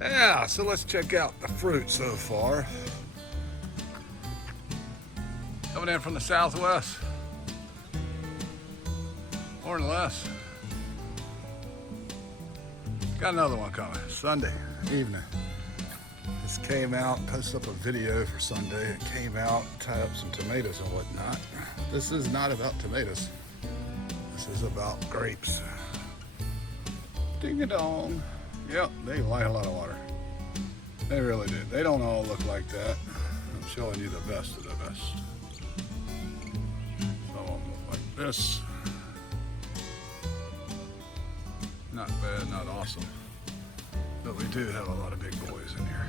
Yeah, so let's check out the fruit so far. Coming in from the southwest. Thornless. Got another one coming, Sunday evening. This came out, posted up a video for Sunday. It came out, tied up some tomatoes and whatnot. This is not about tomatoes. This is about grapes. Ding-a-dong. Yep, they like a lot of water. They really do. They don't all look like that. I'm showing you the best of the best. Some of them look like this. Not bad, not awesome. But we do have a lot of big boys in here.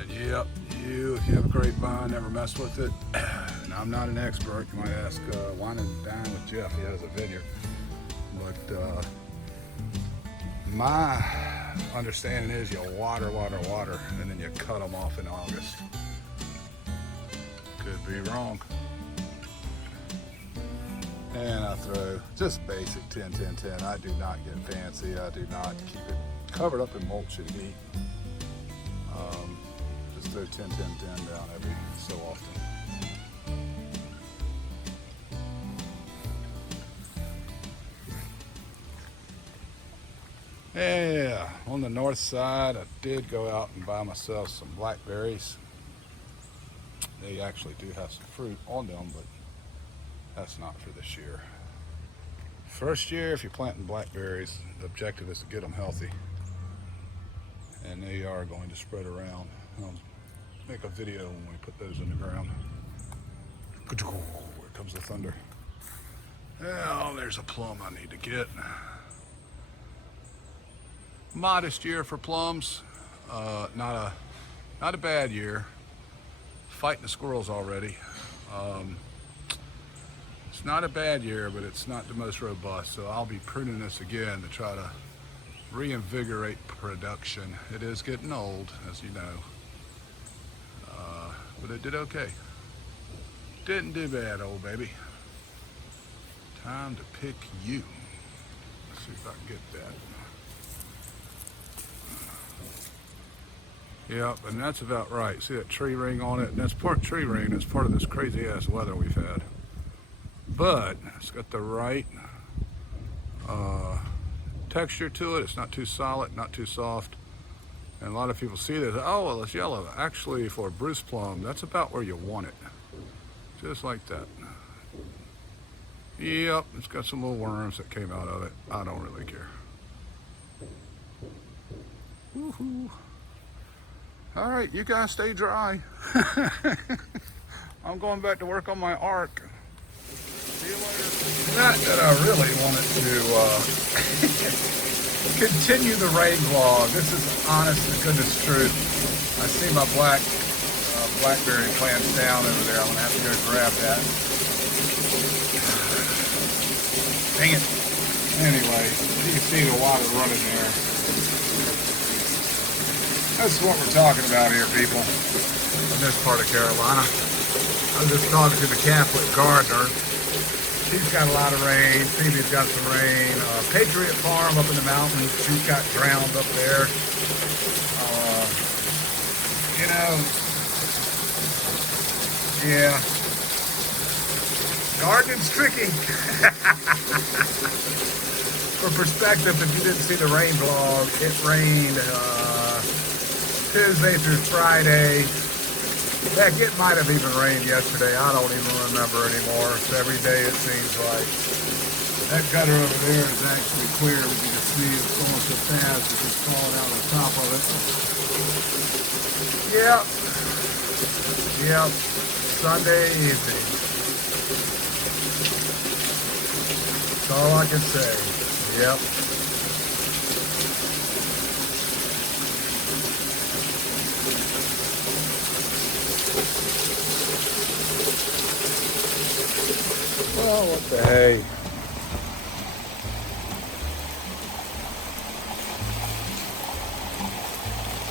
And yep, if you have a grapevine, never mess with it. And I'm not an expert. You might ask Wine and Dine with Jeff. He has a vineyard. But my understanding is you water, and then you cut them off in August. Could be wrong. And I throw just basic 10-10-10. I do not get fancy. I do not keep it covered up in mulch and heat. Just throw 10-10-10 down every so often. Yeah, on the north side, I did go out and buy myself some blackberries. They actually do have some fruit on them, but that's not for this year. First year, if you're planting blackberries, the objective is to get them healthy. And they are going to spread around. I'll make a video when we put those in the ground. Here comes the thunder. Oh, there's a plum I need to get. Modest year for plums. Not a bad year. Fighting the squirrels already. It's not a bad year, but it's not the most robust. So I'll be pruning this again to try to reinvigorate production. It is getting old, as you know. But it did okay. Didn't do bad, old baby. Time to pick you. Let's see if I can get that. Yep, and that's about right. See that tree ring on it? And that's part tree ring. That's part of this crazy ass weather we've had. But it's got the right texture to it. It's not too solid, not too soft. And a lot of people see this, oh, well, it's yellow. Actually, for a Bruce plum, that's about where you want it. Just like that. Yep, it's got some little worms that came out of it. I don't really care. Woohoo. All right, you guys stay dry. I'm going back to work on my arc. See you later. Not that I really wanted to continue the rain vlog. This is honest to goodness truth. I see my blackberry plants down over there. I'm gonna have to go grab that. Dang it. Anyway, you can see the water running there. That's what we're talking about here, people, in this part of Carolina. I was just talking to the Catholic gardener. She's got a lot of rain. Phoebe's got some rain. Patriot Farm up in the mountains, she's got drowned up there. You know, yeah. Gardening's tricky. For perspective, if you didn't see the rain vlog, it rained Tuesday through Friday. Heck, it might have even rained yesterday. I don't even remember anymore. So every day it seems like. That gutter over there is actually clear. As you can see, it's going so fast, it's just falling out on the top of it. Yep. Yep. Sunday evening. That's all I can say. Yep. Well, what the hey?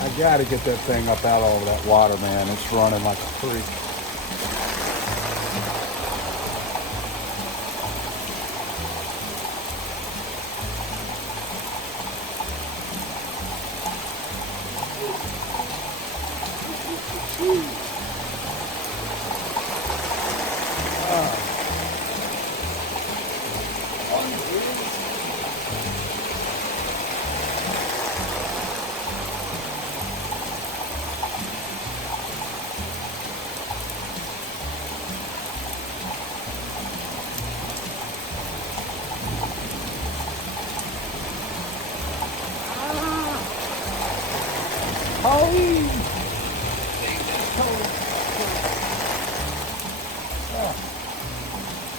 I gotta get that thing up out of that water, man. It's running like a freak. Holly!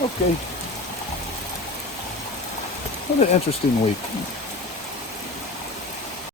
Okay. What an interesting week.